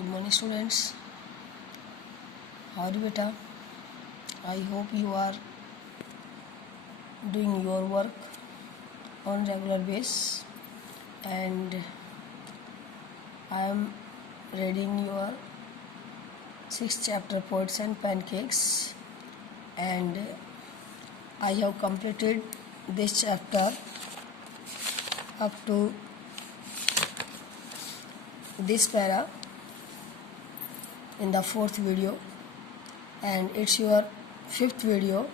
Good morning, students. How are you, beta? I hope you are doing your work on regular basis, and I am reading your 6th chapter, Poets and Pancakes, and I have completed this chapter up to this para in the 4th video, and it's your 5th video.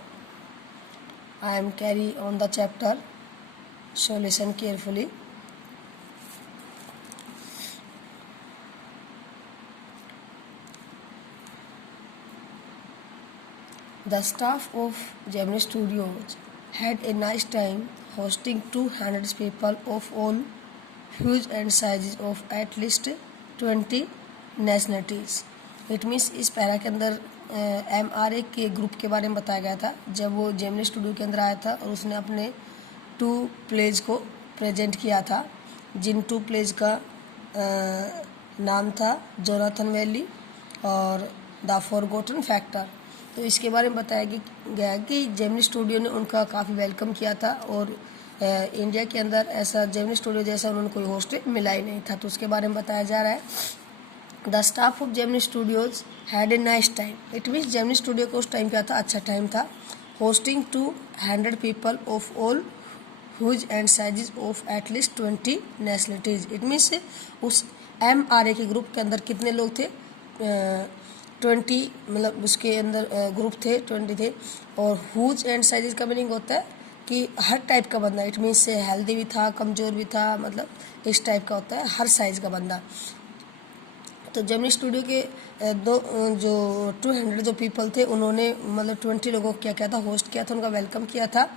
I am carry on the chapter, so listen carefully. The staff of Gemini Studios had a nice time hosting 200 people of all hues and sizes of at least 20 nationalities. It means इस para के अंदर MRA के group के बारे में बताया गया था जब वो जेमिनी स्टूडियो के अंदर आया था और उसने अपने 2 प्लेज को प्रेजेंट किया था, जिन 2 प्लेज का नाम था जोनाथन वैली और द फॉरगॉटन फैक्टर। तो इसके बारे में बताया गया कि जेमिनी स्टूडियो ने उनका काफ़ी वेलकम किया था और इंडिया के अंदर ऐसा जेमिनी स्टूडियो जैसा उन्होंने कोई होस्ट मिला ही नहीं था। तो उसके बारे में बताया जा रहा है the staff of Gemini studios had a nice time. It means Gemini studio को उस टाइम क्या था, अच्छा टाइम था। Hosting 200 people of all hues and sizes of at least 20 nationalities. It means उस MRA के ग्रुप के अंदर कितने लोग थे, 20, मतलब उसके अंदर ग्रुप थे 20 थे। और हुज एंड साइजेस का मीनिंग होता है कि हर टाइप का बंदा, इट मीन्स हेल्दी भी था, कमज़ोर भी था, मतलब इस टाइप का होता है, हर साइज़ का बंदा। तो जेमिनी स्टूडियो के जो 200 जो पीपल थे उन्होंने मतलब 20 लोगों को क्या किया था, होस्ट किया था, उनका वेलकम किया था।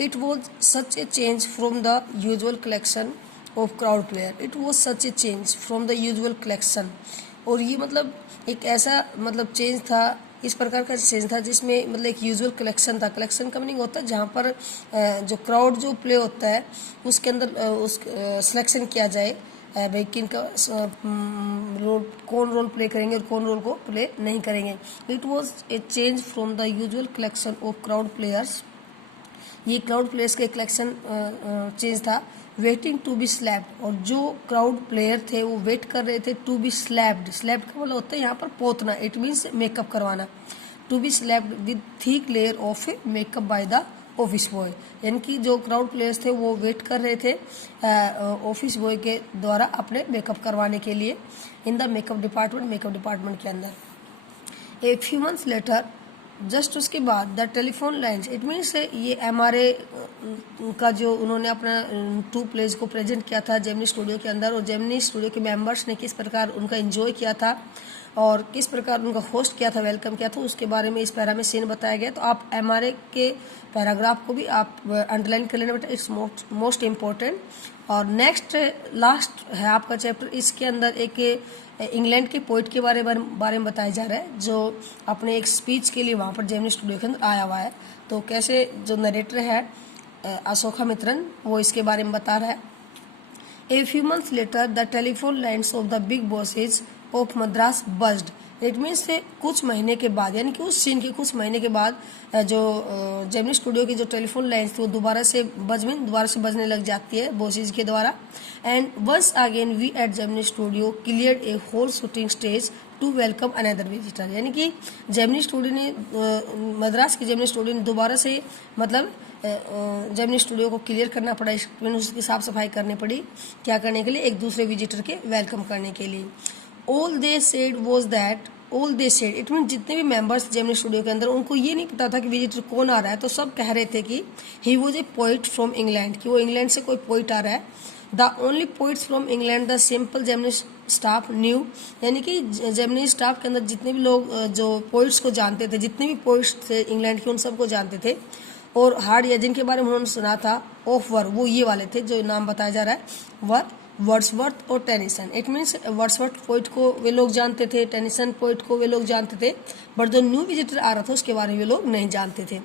It was such A change from the usual collection of crowd player. It was such A change from the usual collection. और ये मतलब एक ऐसा मतलब चेंज था, इस प्रकार का चेंज था जिसमें मतलब एक यूजुअल कलेक्शन था। कलेक्शन का मीनिंग होता है जहाँ पर जो क्राउड जो प्ले होता है उसके अंदर उस सिलेक्शन किया जाए भाई किन का कौन रोल प्ले करेंगे और कौन रोल को प्ले नहीं करेंगे। It was a change from the usual collection of crowd players. ये क्राउड प्लेयर्स के कलेक्शन चेंज था। वेटिंग टू बी स्लैप्ड, और जो क्राउड प्लेयर थे वो वेट कर रहे थे टू बी स्लैप्ड। स्लैप्ड का मतलब होता है यहाँ पर पोतना, इट मीन्स मेकअप करवाना। To be slapped with thick layer of makeup by the office boy, यानी कि जो क्राउड प्लेयर्स थे वो वेट कर रहे थे ऑफिस बॉय के द्वारा अपने मेकअप करवाने के लिए इन द मेकअप डिपार्टमेंट के अंदर। ए फ्यू मंथ्स लेटर, जस्ट उसके बाद the telephone lines, it means ये MRA का जो उन्होंने अपना 2 प्लेज को प्रेजेंट किया था जेमिनी स्टूडियो के अंदर, और जेमिनी स्टूडियो के मेंबर्स ने किस प्रकार उनका एंजॉय किया था और किस प्रकार उनका होस्ट किया था, वेलकम किया था, उसके बारे में इस पैरा में सीन बताया गया। तो आप MRA के पैराग्राफ को भी आप अंडरलाइन कर लेना बेटा, इट्स मोस्ट इम्पोर्टेंट। और नेक्स्ट लास्ट है आपका चैप्टर, इसके अंदर एक इंग्लैंड के पोइट के बारे में बताया जा रहा है जो अपने एक स्पीच के लिए वहाँ पर जेमिनी स्टूडियो के अंदर आया हुआ है। तो कैसे जो नरेटर है अशोका मित्रन, वो इसके बारे में बता रहा है। A few months later the telephone lines of the big bosses of Madras buzzed. It means से कुछ महीने के बाद, यानी कि उस सीन के कुछ महीने के बाद जो जेमिनी स्टूडियो की जो टेलीफोन लाइन्स थी वो दोबारा से बजने लग जाती है बॉसेज के द्वारा। And once again we at Gemini studio cleared a whole shooting stage to welcome another visitor, यानी कि जेमिनी स्टूडियो ने मद्रास की जेमिनी स्टूडियो ने दोबारा से मतलब जेमिनी स्टूडियो को क्लियर करना पड़ा, उसकी साफ सफाई करनी पड़ी, क्या करने के लिए, एक दूसरे विजिटर के वेलकम करने के लिए। All they said it mean जितने भी मेंबर्स जेमिनी स्टूडियो के अंदर उनको ये नहीं पता था कि विजिटर कौन आ रहा है, तो सब कह रहे थे कि he was a poet from England, कि वो इंग्लैंड से कोई पोइट आ रहा है। The only poets from England the simple Gemini staff new, यानी कि जेमिनी स्टाफ के अंदर जितने भी लोग जो पोइट्स को जानते थे, जितने भी पोइट्स थे इंग्लैंड के, उन सबको जानते थे। और हार्ड या जिनके बारे में उन्होंने सुना था ऑफ वर, वो ये वाले थे जो नाम बताया जा रहा है, वर वर्ड्सवर्थ और Tennyson. It means Wordsworth poet को वे लोग जानते थे, टेनिसन पोइट को वे लोग जानते थे, बट जो न्यू विजिटर आ रहा था उसके बारे में वे लोग नहीं जानते थे।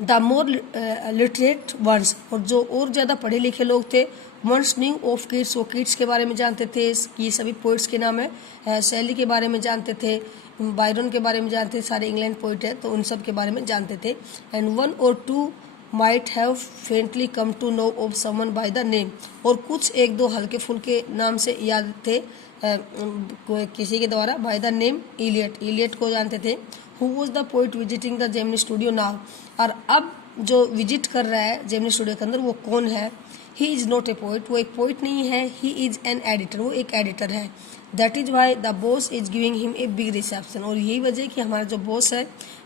द मोर लिटरेट वंस, और जो और ज़्यादा पढ़े लिखे लोग थे, वंस न्यू ऑफ किड्स, वो किड्स के बारे में जानते थे, ये सभी पोइट्स के नाम है, शैली के बारे में जानते थे, बायरन के बारे में जानते थे, सारे इंग्लैंड पोइट है तो उन सब के बारे में जानते थे। एंड वन और two might have faintly come to know of someone by the name, और कुछ एक दो हल्के फुल्के नाम से याद थे किसी के द्वारा, by the name Eliot, Eliot को जानते थे। Who was the poet visiting the Gemini studio now, और अब जो विजिट कर रहा है जेमिनी स्टूडियो के अंदर वो कौन है। He is not a poet, वो एक पोइट नहीं है, ही इज़ एन एडिटर, वो एक एडिटर है। That is why the boss is giving him a big reception, और यही वजह कि हमारा जो बॉस है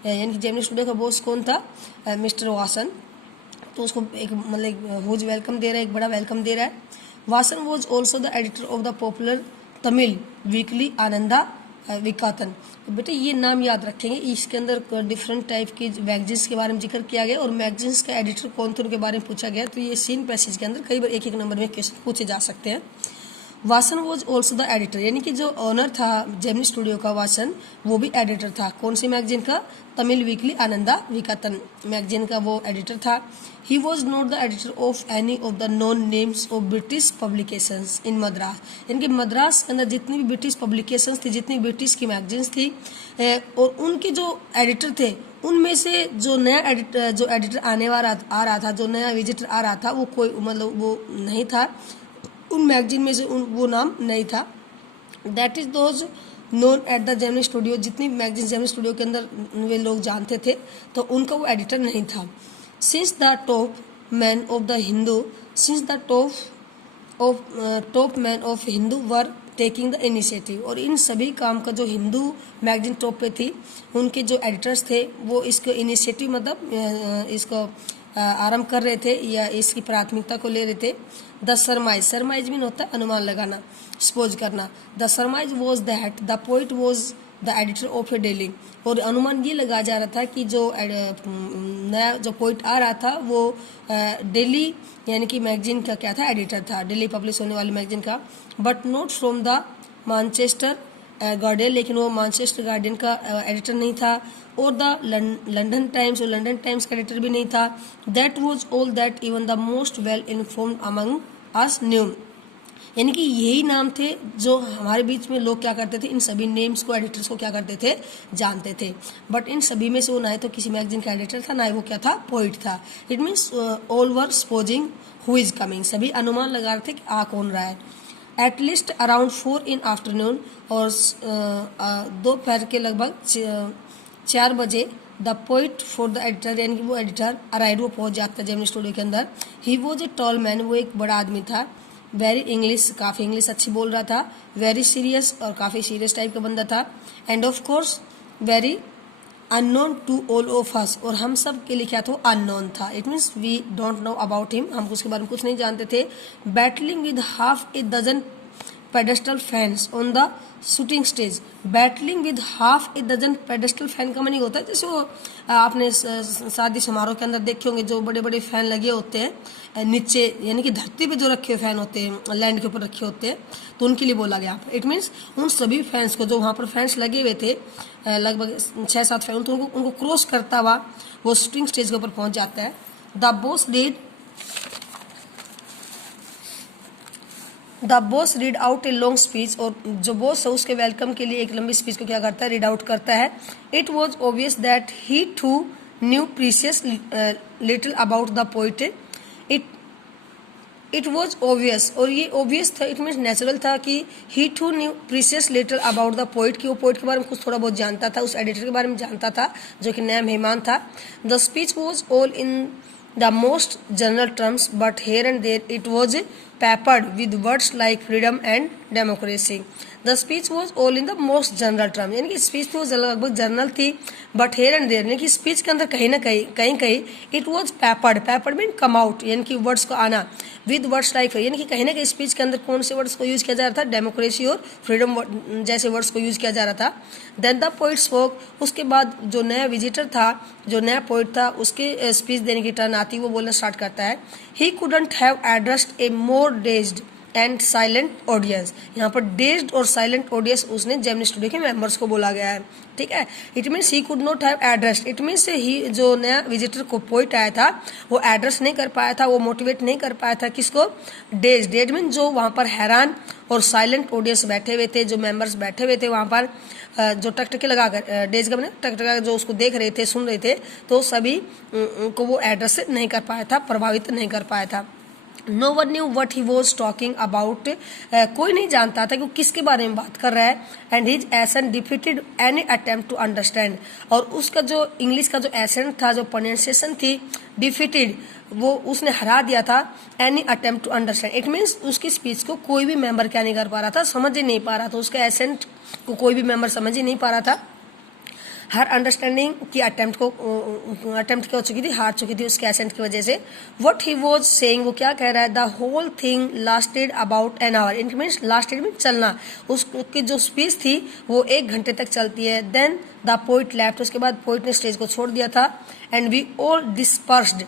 यानी कि जेमिनी स्टूडियो का बॉस कौन था, मिस्टर वासन, तो उसको एक मतलब हुज वेलकम दे रहा है, एक बड़ा वेलकम दे रहा है। Vasan was also the editor of the popular Tamil weekly Ananda Vikatan. तो बेटे ये नाम याद रखेंगे, इसके अंदर डिफरेंट टाइप की मैगजीन्स के बारे में जिक्र किया गया और मैगजीन्स का एडिटर कौन थे उनके बारे में पूछा गया। तो ये सीन पैसेज के अंदर कई बार एक एक नंबर में क्वेश्चन पूछे जा सकते हैं। Vasan was also the editor, यानी कि जो ऑनर था जेमिनी स्टूडियो का वासन, वो भी एडिटर था। कौन सी मैगजीन का, तमिल वीकली आनंदा विकातन मैगजीन का वो एडिटर था। He was not the editor of any of the known names of British publications in Madras, यानी कि मद्रास के अंदर जितनी भी ब्रिटिश पब्लिकेशंस थी, जितनी ब्रिटिश की मैगजीन्स थी, और उनके जो एडिटर थे उनमें से जो नया जो एडिटर आने वाला आ रहा था, जो नया विजिटर आ रहा था, वो कोई मतलब वो नहीं था, उन मैगजीन में से वो नाम नहीं था। That is those known at the Gemini studio, जितनी मैगजीन जेमिनी स्टूडियो के अंदर वे लोग जानते थे, तो उनका वो एडिटर नहीं था। Since the top man of the Hindu, since the top man of Hindu were taking the initiative, और इन सभी काम का जो हिंदू मैगजीन टॉप पे थी, उनके जो एडिटर्स थे वो इसको इनिशिएटिव मतलब इसको आरंभ कर रहे थे या इसकी प्राथमिकता को ले रहे थे। द सरमाइज, सरमाइज मीन होता है अनुमान लगाना, सपोज करना। The सरमाइज was that the poet was the editor of A daily, और अनुमान ये लगाया जा रहा था कि जो नया जो पोइट आ रहा था वो डेली यानी कि मैगजीन का क्या था, एडिटर था, डेली पब्लिश होने वाली मैगजीन का। But not from the Manchester guardian, लेकिन वो मैनचेस्टर गार्डियन का एडिटर नहीं था, और द लंदन टाइम्स, और लंदन टाइम्स का एडिटर भी नहीं था। That was all that even the most well informed among us new, यानी कि यही नाम थे जो हमारे बीच में लोग क्या करते थे, इन सभी नेम्स को, एडिटर्स को क्या करते थे, जानते थे। बट इन सभी में से वो ना तो किसी मैगजीन का एडिटर था, ना ही वो क्या था, पोइट था। It means all were supposing who is coming, सभी अनुमान लगा रहे थे कि आ कौन रहा है। At least around 4 in afternoon, और दोपहर के लगभग 4 बजे the poet for the editor, यानी कि वो एडिटर अराइव, वो पहुंच जाता है जेमिनी स्टूडियो के अंदर। He was a tall man, वो एक बड़ा आदमी था। वेरी इंग्लिश, काफ़ी इंग्लिश अच्छी बोल रहा था। वेरी सीरियस, और काफ़ी सीरियस टाइप का बंदा था। And of course very unknown to all of us, और हम सब के लिए क्या था, अननोन था। It means we don't know about him, हम उसके बारे में कुछ नहीं जानते थे। Battling with half a dozen pedestal fans on the shooting stage, battling with half a dozen pedestal fan का मीनिंग होता है जैसे वो आपने शादी समारोह के अंदर देखे होंगे जो बड़े बड़े फैन लगे होते हैं नीचे, यानी कि धरती पे जो रखे हुए फैन होते हैं, लैंड के ऊपर रखे होते हैं, तो उनके लिए बोला गया। इट मीन्स उन सभी फैंस को, जो वहाँ पर फैंस लगे हुए थे लगभग 6-7 फैन, तो उनको क्रॉस करता हुआ वो शूटिंग स्टेज के ऊपर पहुँच जाता है। The boss read out a long speech, और जो बॉस है उसके वेलकम के लिए एक लंबी स्पीच को क्या करता है, रीड आउट करता है। It was obvious that he too knew precious little about the poet, it was obvious, और ये ऑब्वियस था, इट मीन्स नेचुरल था कि he too knew precious little about the poet, कि वो पोइट के बारे में कुछ थोड़ा बहुत जानता था, उस एडिटर के बारे में जानता था जो कि नया मेहमान था। The speech was all in the most general terms, but here and there it was peppered with words like freedom and democracy. The speech was all in the most general terms, यानी कि speech तो लगभग general थी, but here and there, यानी कि speech के अंदर कहीं ना कहीं it was peppered mean come out, यानी कि वर्ड्स को आना, विद वर्ड्स लाइक, यानी कि कहीं ना कहीं स्पीच के अंदर कौन से वर्ड्स को यूज किया जा रहा था, डेमोक्रेसी और फ्रीडम जैसे वर्ड्स को यूज किया जा रहा था। देन द पोइट स्पोक, उसके बाद जो नया विजिटर था, जो नया पोइट था, उसके स्पीच देने की टर्न आती, वो बोलना स्टार्ट करता है। He couldn't have addressed A more dazed and silent audience. यहाँ पर डेज्ड और साइलेंट ऑडियंस उसने जेमिनी स्टूडियो के मेंबर्स को बोला गया है, ठीक है। It means he could not have address, it means he जो नया विजिटर को पोइट आया था वो एड्रेस नहीं कर पाया था, वो मोटिवेट नहीं कर पाया था किसको, डेज्ड। डेज्ड मीन जो वहाँ पर हैरान और साइलेंट ऑडियंस बैठे हुए थे, जो मेंबर्स बैठे हुए थे वहाँ पर, जो टकटके लगाकर, डेज का मैंने टकटका जो उसको देख रहे थे, सुन रहे थे, तो सभी को वो एड्रेस नहीं कर पाया था, प्रभावित नहीं कर पाया था। No one knew what he was talking about, कोई नहीं जानता था कि वो किसके बारे में बात कर रहा है। And his accent defeated any attempt to understand, और उसका जो इंग्लिश का जो एसेंट था, जो प्रोनाउंसिएशन थी, डिफीटेड, वो उसने हरा दिया था any attempt to understand. It means उसकी स्पीच को कोई भी मेंबर क्या नहीं कर पा रहा था, समझ ही नहीं पा रहा था, उसके एसेंट को कोई भी मेंबर समझ ही नहीं पा रहा था। हर अंडरस्टैंडिंग की अटेम्प्ट क्या हो चुकी थी, हार चुकी थी उसके एसेंट की वजह से। व्हाट ही वाज सेइंग, वो क्या कह रहा है, the whole thing lasted about an hour, it means lasted mean चलना, उसकी जो स्पीच थी वो 1 घंटे तक चलती है। देन द पोइट लेफ्ट, उसके बाद पोइट ने स्टेज को छोड़ दिया था। And we all dispersed,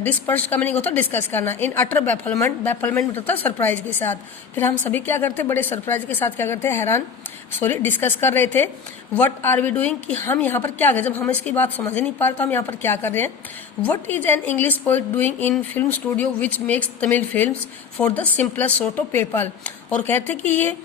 disperse का मीनिंग होता है डिस्कस करना, इन अटर बैफलमेंट, बैफलमेंट होता है सरप्राइज के साथ। फिर हम सभी क्या करते, बड़े सरप्राइज के साथ क्या करते, हैरान, सॉरी, डिस्कस कर रहे थे। व्हाट आर वी डूइंग, कि हम यहाँ पर क्या कर, जब हम इसकी बात समझ नहीं पा रहे तो हम यहाँ पर क्या कर रहे हैं। What is an English poet doing in film studio which makes Tamil films for the simplest sort of people, और कहते कि ये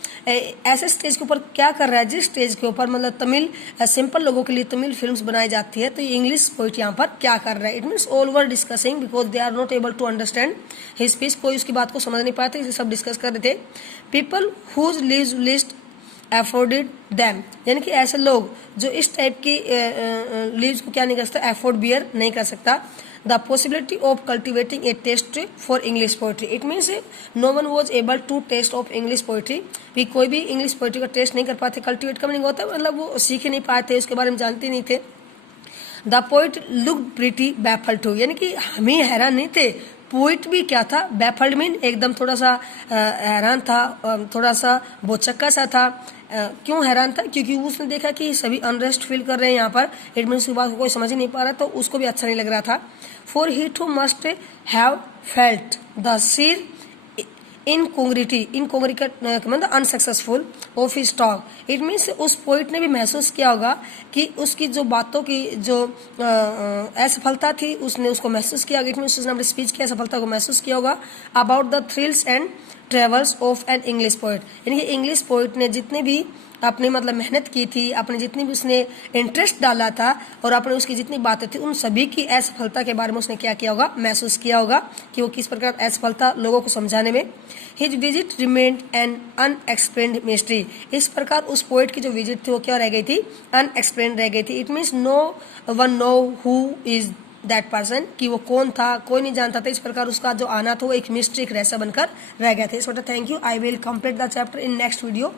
ऐसे स्टेज के ऊपर क्या कर रहा है, जिस स्टेज के ऊपर मतलब तमिल सिंपल लोगों के लिए तमिल फिल्म्स बनाई जाती है, तो ये इंग्लिश पोइट यहाँ पर क्या कर रहा है। It means all were discussing because they are not able to understand his speech, कोई उसकी बात को समझ नहीं पाए थे, इसे सब डिस्कस कर रहे थे। People whose leaves least afforded them, यानी कि ऐसे लोग जो इस टाइप की लीव्स को क्या नहीं कर सकता, अफोर्ड बियर नहीं कर सकता। The possibility of cultivating a taste for English poetry, it means no one was able to taste of English poetry, भी कोई भी इंग्लिश पोइट्री का टेस्ट नहीं कर पाते। कल्टिवेट का मीनिंग होता है मतलब वो सीख ही नहीं पाए थे, उसके बारे में जानते नहीं थे। The poet look pretty baffled too, यानी कि हम ही हैरान नहीं थे, पोइट भी क्या था, बैफल्ड मीन एकदम थोड़ा सा हैरान था, थोड़ा सा बोचक्का सा था। क्यों हैरान था, क्योंकि उसने देखा कि सभी अनरेस्ट फील कर रहे हैं यहाँ पर, इट मीन्स की बात को कोई समझ ही नहीं पा रहा, तो उसको भी अच्छा नहीं लग रहा था। For he too must have felt the sheer incongruity मतलब unsuccessful of his talk, it means उस पोइट ने भी महसूस किया होगा कि उसकी जो बातों की जो असफलता थी, उसने उसको महसूस किया, इट मीन्स उसने अपनी स्पीच की असफलता को महसूस किया होगा। About the thrills and travels of an English poet, यानी कि इंग्लिश पोइट ने जितने भी अपने मतलब मेहनत की थी, अपने जितनी भी उसने इंटरेस्ट डाला था और अपने उसकी जितनी बातें थी, उन सभी की असफलता के बारे में उसने क्या किया होगा, महसूस किया होगा कि वो किस प्रकार असफलता लोगों को समझाने में। His visit remained an unexplained mystery, इस प्रकार उस पोइट की जो विजिट थी वो क्या रह गई थी, अनएक्सप्लेन्ड रह गई थी। It means no one know who is that person, कि वो कौन था, कोई नहीं जानता था, इस प्रकार उसका जो आना था वो एक मिस्ट्री, एक रहस्य बनकर रह गया था। इस वजह thank you, I will complete the chapter in next video.